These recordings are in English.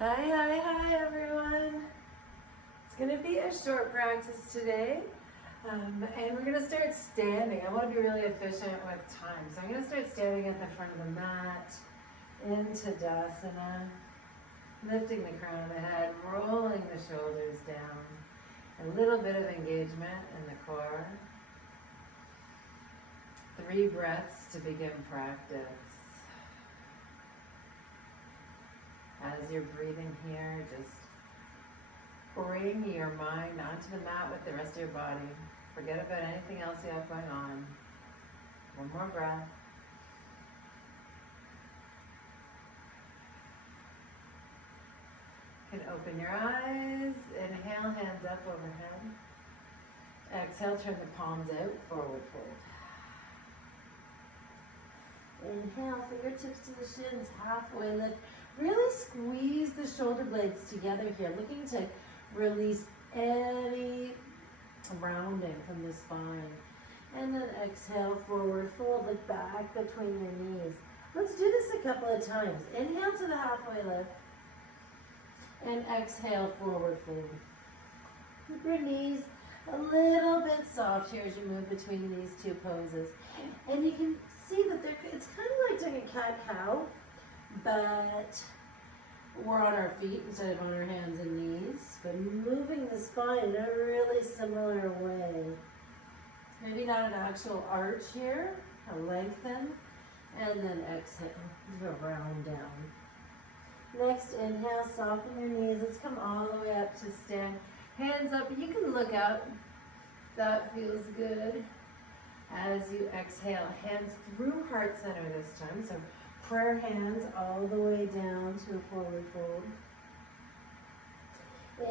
Hi everyone. It's going to be a short practice today. And we're going to start standing. I want to be really efficient with time. So I'm going to start standing at the front of the mat into Tadasana, lifting the crown of the head, rolling the shoulders down. A little bit of engagement in the core. 3 breaths to begin practice. As you're breathing here, just bring your mind onto the mat with the rest of your body. Forget about anything else you have going on. One more breath. You can open your eyes. Inhale, hands up overhead. Exhale, turn the palms out, forward fold. Inhale, fingertips to the shins, halfway lift. Really squeeze the shoulder blades together here, looking to release any rounding from the spine. And then exhale, forward fold, look back between your knees. Let's do this a couple of times. Inhale to the halfway lift. And exhale, forward fold. Keep your knees a little bit soft here as you move between these 2 poses. And you can see that it's kind of like doing a cat-cow, but we're on our feet instead of on our hands and knees, but moving the spine in a really similar way. Maybe not an actual arch here, a lengthen, and then exhale, to round down. Next, inhale, soften your knees. Let's come all the way up to stand. Hands up, you can look up. That feels good. As you exhale, hands through heart center this time. So prayer hands all the way down to a forward fold.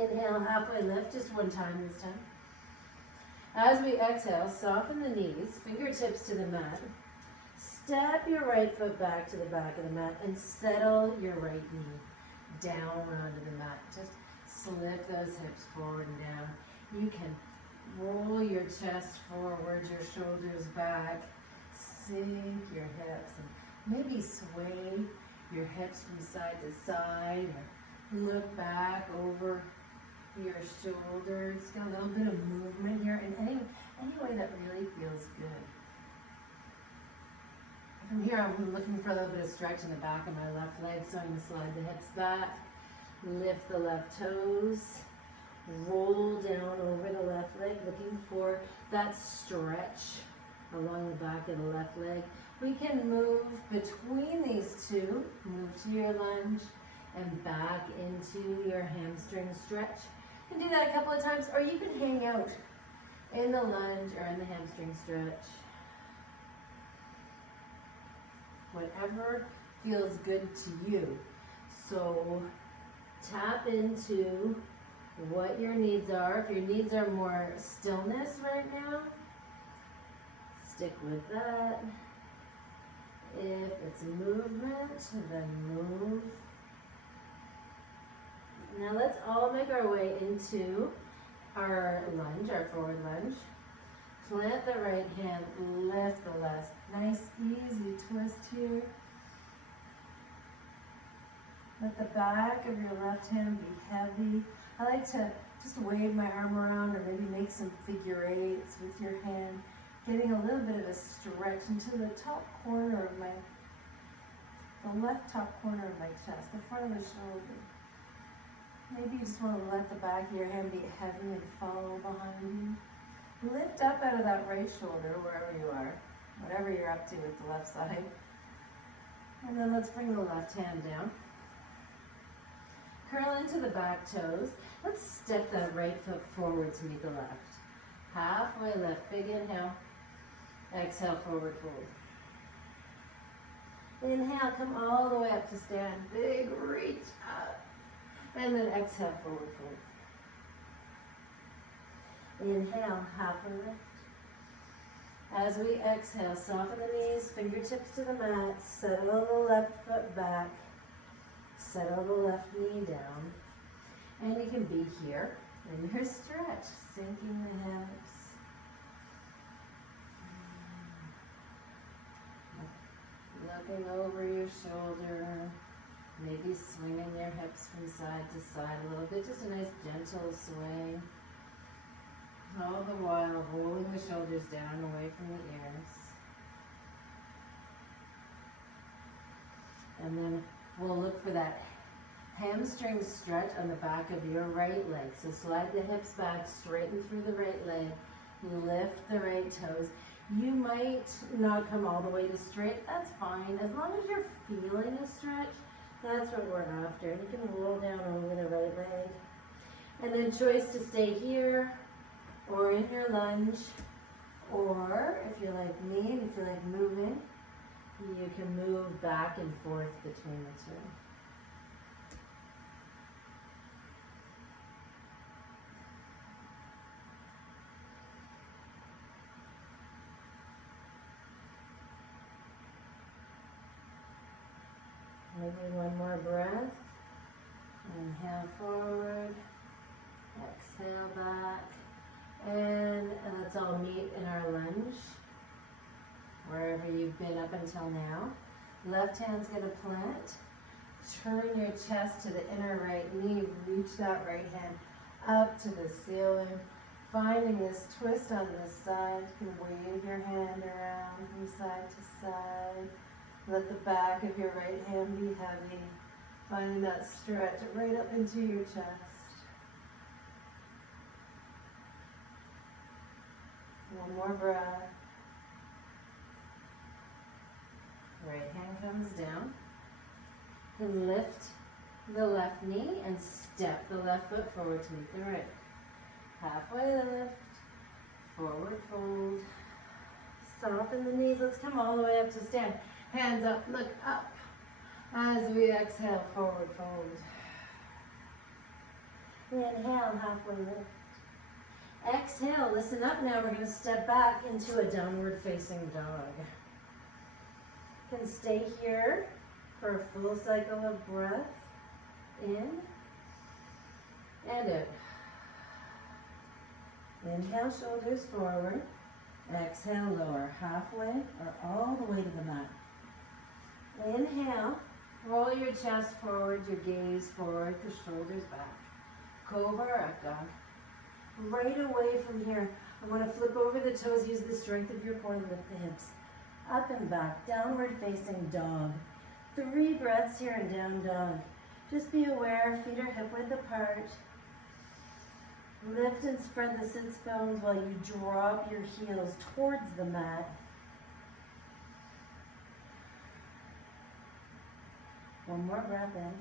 Inhale, halfway lift, just one time this time. As we exhale, soften the knees, fingertips to the mat. Step your right foot back to the back of the mat and settle your right knee down onto the mat. Just slip those hips forward and down. You can roll your chest forward, your shoulders back, sink your hips, and maybe sway your hips from side to side, or look back over your shoulders. Get a little bit of movement here in any way that really feels good. From here, I'm looking for a little bit of stretch in the back of my left leg, so I'm going to slide the hips back, lift the left toes, roll down over the left leg, looking for that stretch along the back of the left leg. We can move between these 2, move to your lunge and back into your hamstring stretch. You can do that a couple of times, or you can hang out in the lunge or in the hamstring stretch. Whatever feels good to you. So tap into what your needs are. If your needs are more stillness right now, stick with that. If it's movement, then move. Now let's all make our way into our lunge, our forward lunge. Plant the right hand, lift the left. Nice, easy twist here. Let the back of your left hand be heavy. I like to just wave my arm around or maybe make some figure eights with your hand, getting a little bit of a stretch into the top corner of the left top corner of my chest, the front of the shoulder. Maybe you just want to let the back of your hand be heavy and follow behind you. Lift up out of that right shoulder, wherever you are, whatever you're up to with the left side. And then let's bring the left hand down. Curl into the back toes. Let's step that right foot forward to meet the left. Halfway lift, big inhale. Exhale, forward fold. Inhale, come all the way up to stand. Big reach up. And then exhale, forward fold. Inhale, halfway lift. As we exhale, soften the knees, fingertips to the mat, settle the left foot back, settle the left knee down. And you can be here in your stretch, sinking the hips. Looking over your shoulder, maybe swinging your hips hips from side to side a little bit, just a nice gentle sway. All the while rolling the shoulders down away from the ears. And then we'll look for that hamstring stretch on the back of your right leg. So slide the hips back, straighten through the right leg, lift the right toes. You might not come all the way to straight, that's fine. As long as you're feeling a stretch, that's what we're after. And you can roll down over the right leg. And then choice to stay here or in your lunge, or if you're like me and if you like moving, you can move back and forth between the two. Maybe one more breath. Inhale forward, exhale back, and let's all meet in our lunge, wherever you've been up until now. Left hand's gonna plant. Turn your chest to the inner right knee. Reach that right hand up to the ceiling. Finding this twist on this side. You can wave your hand around from side to side. Let the back of your right hand be heavy. Finding that stretch right up into your chest. One more breath. Right hand comes down. Then lift the left knee and step the left foot forward to meet the right. Halfway lift, forward fold. Soften the knees. Let's come all the way up to stand. Hands up, look up. As we exhale, forward fold. Inhale, halfway lift. Exhale, listen up now. We're going to step back into a downward facing dog. You can stay here for a full cycle of breath. In and out. Inhale, shoulders forward. Exhale, lower halfway or all the way to the mat. Inhale, roll your chest forward, your gaze forward, the shoulders back. Cobra or up dog. Right away from here, I want to flip over the toes, use the strength of your core, lift the hips. Up and back, downward facing dog. 3 breaths here in down dog. Just be aware, feet are hip width apart. Lift and spread the sits bones while you drop your heels towards the mat. One more breath in.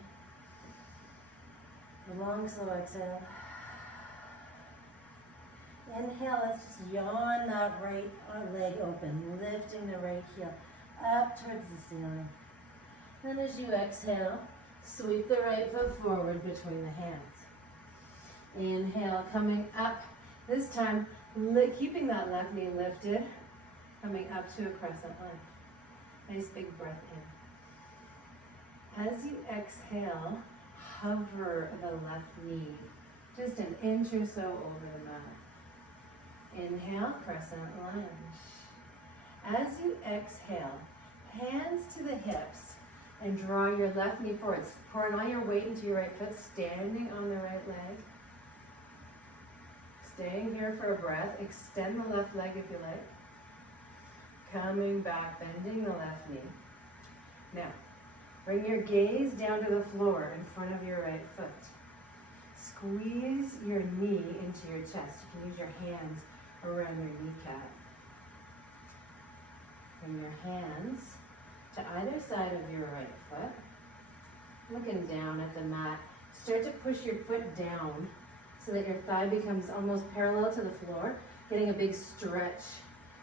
A long, slow exhale. Inhale, let's just yawn that right leg open, lifting the right heel up towards the ceiling. Then as you exhale, sweep the right foot forward between the hands. Inhale, coming up. This time, keeping that left knee lifted, coming up to a crescent lunge. Nice big breath in. As you exhale, hover the left knee just an inch or so over the mat. Inhale, crescent lunge. As you exhale, hands to the hips and draw your left knee forward. Pour all your weight into your right foot, standing on the right leg. Staying here for a breath. Extend the left leg if you like. Coming back, bending the left knee. Now, bring your gaze down to the floor in front of your right foot. Squeeze your knee into your chest. You can use your hands around your kneecap. Bring your hands to either side of your right foot. Looking down at the mat. Start to push your foot down so that your thigh becomes almost parallel to the floor. Getting a big stretch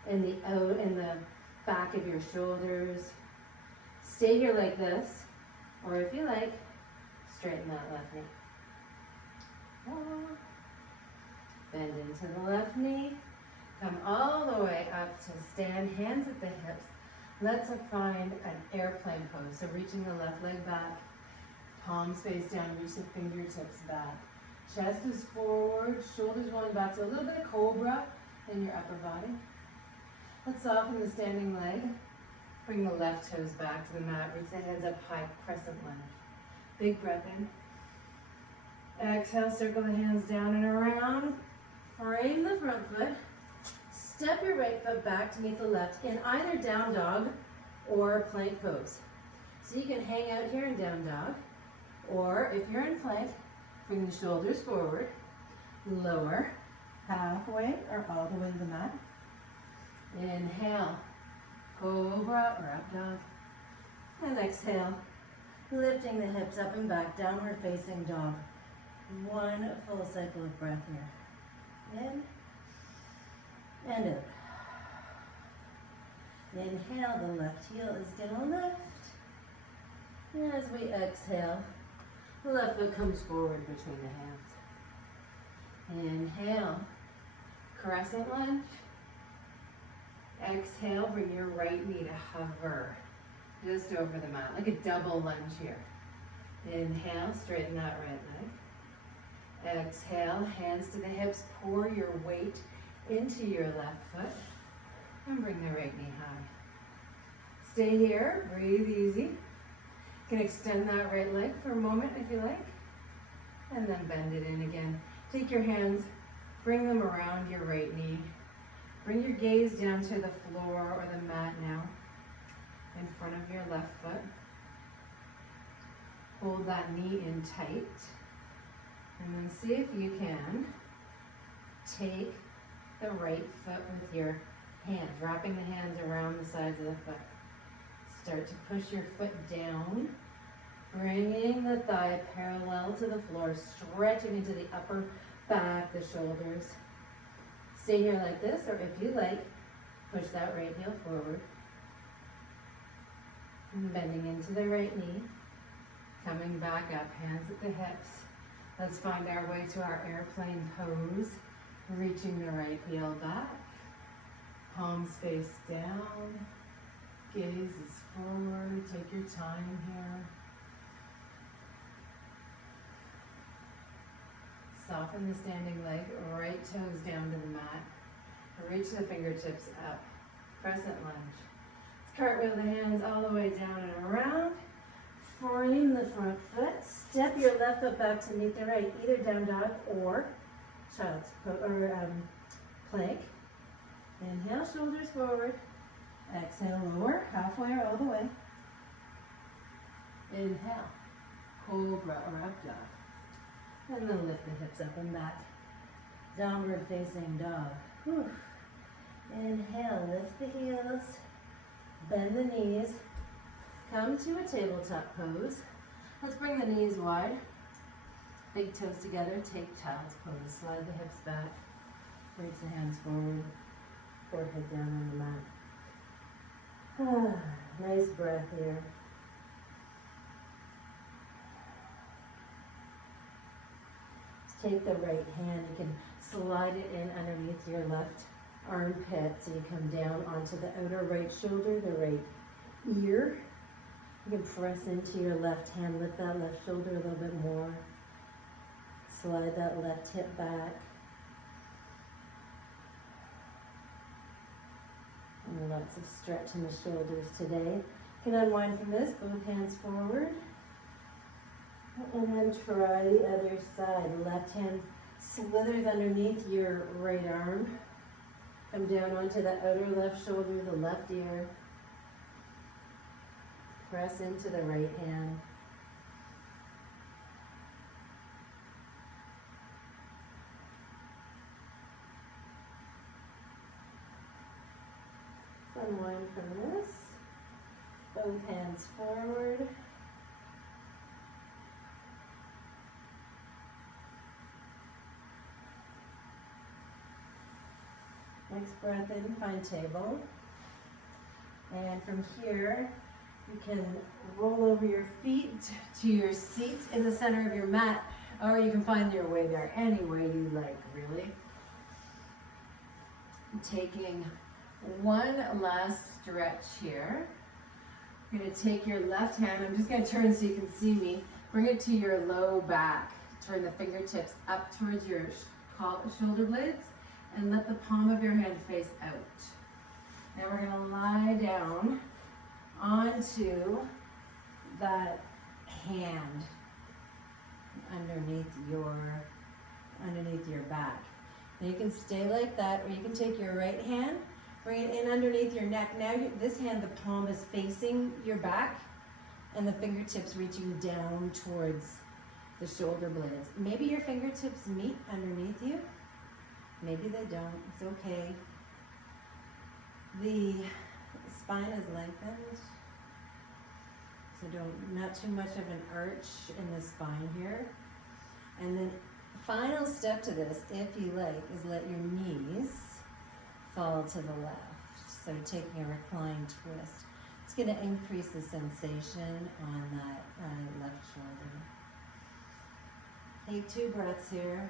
in the back of your shoulders. Stay here like this, or if you like, straighten that left knee. Bend into the left knee. Come all the way up to stand, hands at the hips. Let's find an airplane pose. So reaching the left leg back, palms face down, reach the fingertips back. Chest is forward, shoulders rolling back. So a little bit of cobra in your upper body. Let's soften the standing leg. Bring the left toes back to the mat. Reach the hands up high, crescent lunge. Big breath in. Exhale, circle the hands down and around. Frame the front foot. Step your right foot back to meet the left in either down dog or plank pose. So you can hang out here in down dog, or if you're in plank, bring the shoulders forward, lower, halfway or all the way to the mat. Inhale, cobra or up dog. And exhale, lifting the hips up and back, downward facing dog. One full cycle of breath here. In and out. Inhale, the left heel is gonna lift. And as we exhale, the left foot comes forward between the hands. Inhale, crescent lunge. Exhale, bring your right knee to hover just over the mat, like a double lunge here. Inhale, straighten that right leg. Exhale, hands to the hips, pour your weight into your left foot and bring the right knee high. Stay here, breathe easy. You can extend that right leg for a moment if you like, and then bend it in again. Take your hands, bring them around your right knee. Bring your gaze down to the floor or the mat now, in front of your left foot. Hold that knee in tight, and then see if you can take the right foot with your hands, wrapping the hands around the sides of the foot. Start to push your foot down, bringing the thigh parallel to the floor, stretching into the upper back, the shoulders. Stay here like this, or if you like, push that right heel forward. Bending into the right knee, coming back up, hands at the hips. Let's find our way to our airplane pose, reaching the right heel back, palms face down, gaze is forward, take your time here. Soften the standing leg, right toes down to the mat. Reach the fingertips up. Crescent lunge. Let's cartwheel the hands all the way down and around. Frame the front foot. Step your left foot back to meet the right, either down dog or child's plank. Inhale, shoulders forward. Exhale, lower, halfway or all the way. Inhale, cobra or up dog. And then lift the hips up and back. Downward facing dog. Whew. Inhale, lift the heels. Bend the knees. Come to a tabletop pose. Let's bring the knees wide. Big toes together. Take child's pose. Slide the hips back. Reach the hands forward. Forehead down on the mat. Nice breath here. Take the right hand, you can slide it in underneath your left armpit, so you come down onto the outer right shoulder, the right ear. You can press into your left hand, lift that left shoulder a little bit more. Slide that left hip back. And lots of stretch in the shoulders today. You can unwind from this, both hands forward. And then try the other side. Left hand slithers underneath your right arm. Come down onto the outer left shoulder, the left ear. Press into the right hand. Unwind from this. Both hands forward. Next breath in, find table. And from here, you can roll over your feet to your seat in the center of your mat, or you can find your way there any way you like, really. Taking one last stretch here. You're going to take your left hand, I'm just going to turn so you can see me. Bring it to your low back. Turn the fingertips up towards your shoulder blades. And let the palm of your hand face out. Now we're going to lie down onto that hand. underneath your back. Now you can stay like that, or you can take your right hand, bring it in underneath your neck. Now this hand, the palm is facing your back, and the fingertips reaching down towards the shoulder blades. Maybe your fingertips meet underneath you. Maybe they don't. It's okay. The spine is lengthened, so not too much of an arch in the spine here. And then final step to this, if you like, is let your knees fall to the left. So taking a reclined twist. It's going to increase the sensation on that left shoulder. Take 2 breaths here.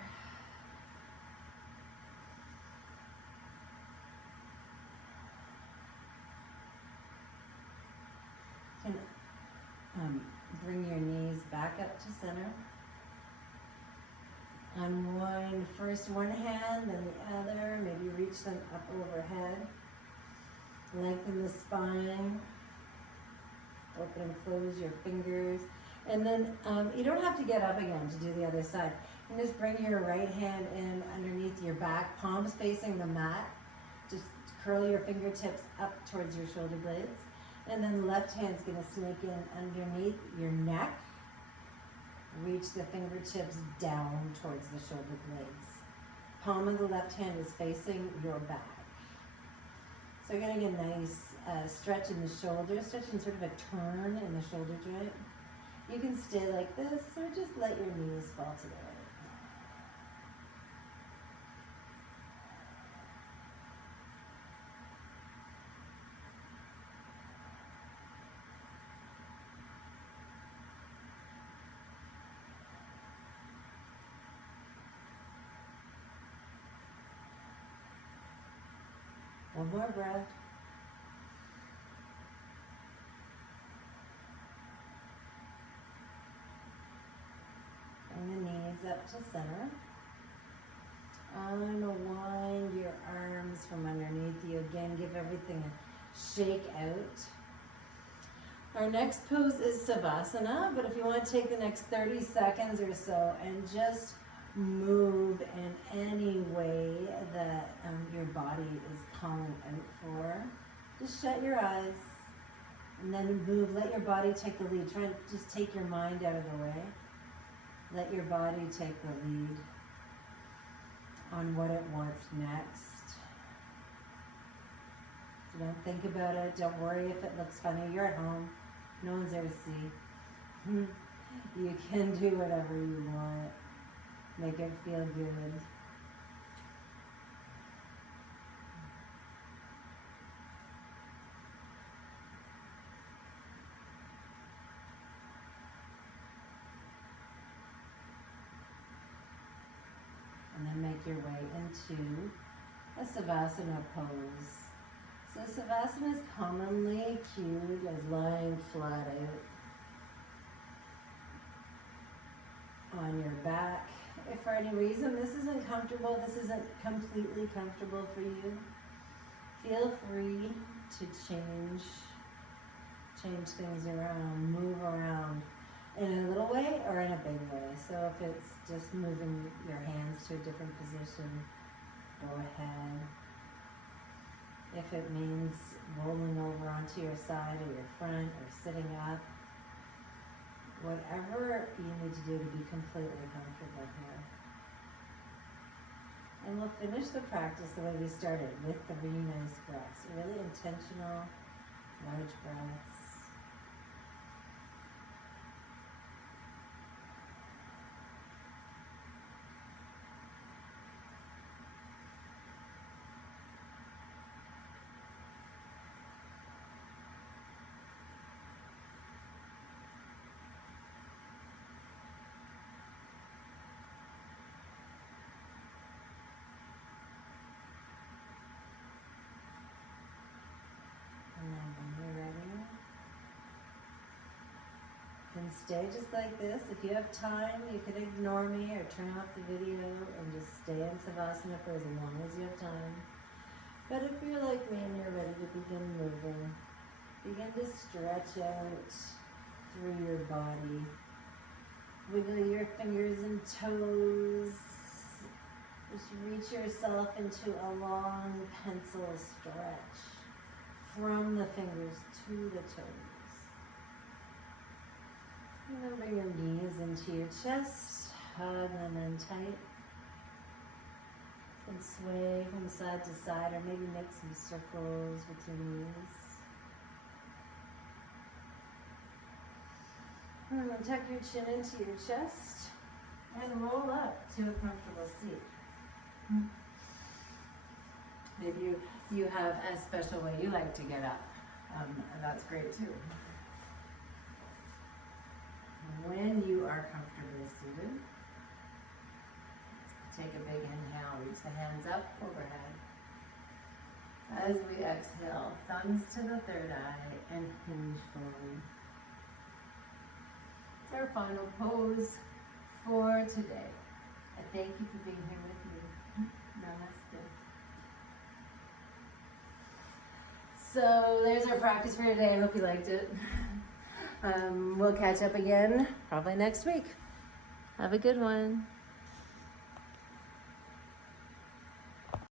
You can bring your knees back up to center. Unwind first one hand, then the other. Maybe reach them up overhead. Lengthen the spine. Open and close your fingers. And then you don't have to get up again to do the other side. And just bring your right hand in underneath your back, palms facing the mat. Just curl your fingertips up towards your shoulder blades. And then the left hand's gonna sneak in underneath your neck. Reach the fingertips down towards the shoulder blades. Palm of the left hand is facing your back. So you're gonna get a nice stretch in the shoulder, stretching sort of a turn in the shoulder joint. You can stay like this, or just let your knees fall to the right. One more breath. Bring the knees up to center. Unwind your arms from underneath you. Again, give everything a shake out. Our next pose is Savasana, but if you want to take the next 30 seconds or so and just move in any way that your body is calling out for. Just shut your eyes and then move. Let your body take the lead. Try to just take your mind out of the way. Let your body take the lead on what it wants next. Don't think about it. Don't worry if it looks funny. You're at home. No one's there to see. You can do whatever you want. Make it feel good. And then make your way into a Savasana pose. So Savasana is commonly cued as lying flat out on your back. If for any reason this isn't comfortable, this isn't completely comfortable for you, feel free to change things around, move around in a little way or in a big way. So if it's just moving your hands to a different position, go ahead. If it means rolling over onto your side or your front or sitting up, whatever you need to do to be completely comfortable here. And we'll finish the practice the way we started, with 3 nice breaths, really intentional, large breaths. And stay just like this. If you have time, you can ignore me or turn off the video and just stay in Savasana for as long as you have time. But if you're like me and you're ready to begin moving, begin to stretch out through your body. Wiggle your fingers and toes. Just reach yourself into a long pencil stretch from the fingers to the toes. And then bring your knees into your chest, hug them in tight. And sway from side to side, or maybe make some circles with your knees. And then tuck your chin into your chest and roll up to a comfortable seat. Maybe you have a special way you like to get up. That's great too. When you are comfortably seated, take a big inhale, reach the hands up overhead. As we exhale, thumbs to the third eye and hinge forward. It's our final pose for today. I thank you for being here with me. Namaste. So there's our practice for today. I hope you liked it. We'll catch up again probably next week. Have a good one.